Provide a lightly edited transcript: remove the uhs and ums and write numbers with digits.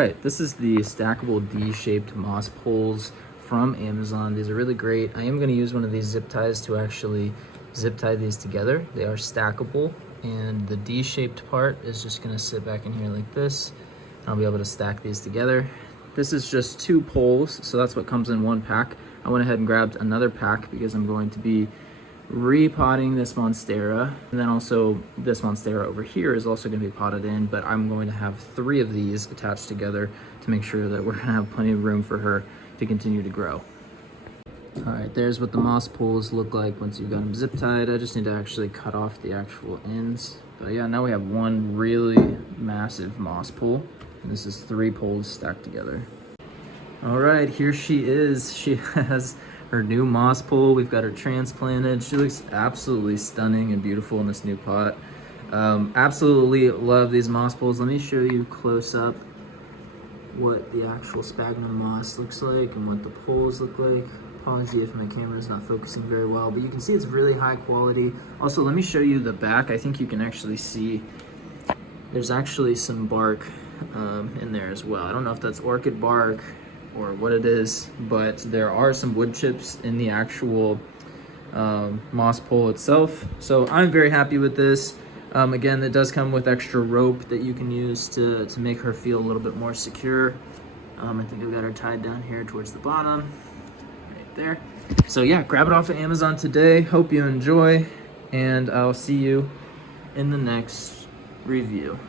right, this is the stackable D-shaped moss poles from Amazon. These are really great. I am going to use one of these zip ties to actually zip tie these together. They are stackable, and the D-shaped part is just going to sit back in here like this. I'll be able to stack these together. This is just 2 poles, so that's what comes in 1 pack. I went ahead and grabbed another pack because I'm going to be repotting this monstera, and then also this monstera over here is also going to be potted in, but I'm going to have 3 of these attached together to make sure that we're going to have plenty of room for her to continue to grow. All right, there's what the moss poles look like once you've got them zip tied. I just need to actually cut off the actual ends. But yeah, now we have one really massive moss pole, and this is 3 poles stacked together. All right, here she is. She has her new moss pole. We've got her transplanted. She looks absolutely stunning and beautiful in this new pot. Absolutely love these moss poles. Let me show you close up what the actual sphagnum moss looks like and what the poles look like. Apology if my camera is not focusing very well, but you can see it's really high quality. Also, let me show you the back. I think you can actually see there's actually some bark in there as well. I don't know if that's orchid bark or what it is, but there are some wood chips in the actual moss pole itself. So I'm very happy with this. Again, it does come with extra rope that you can use to make her feel a little bit more secure. I think I've got her tied down here towards the bottom, right there. So yeah, grab it off of Amazon today. Hope you enjoy, and I'll see you in the next review.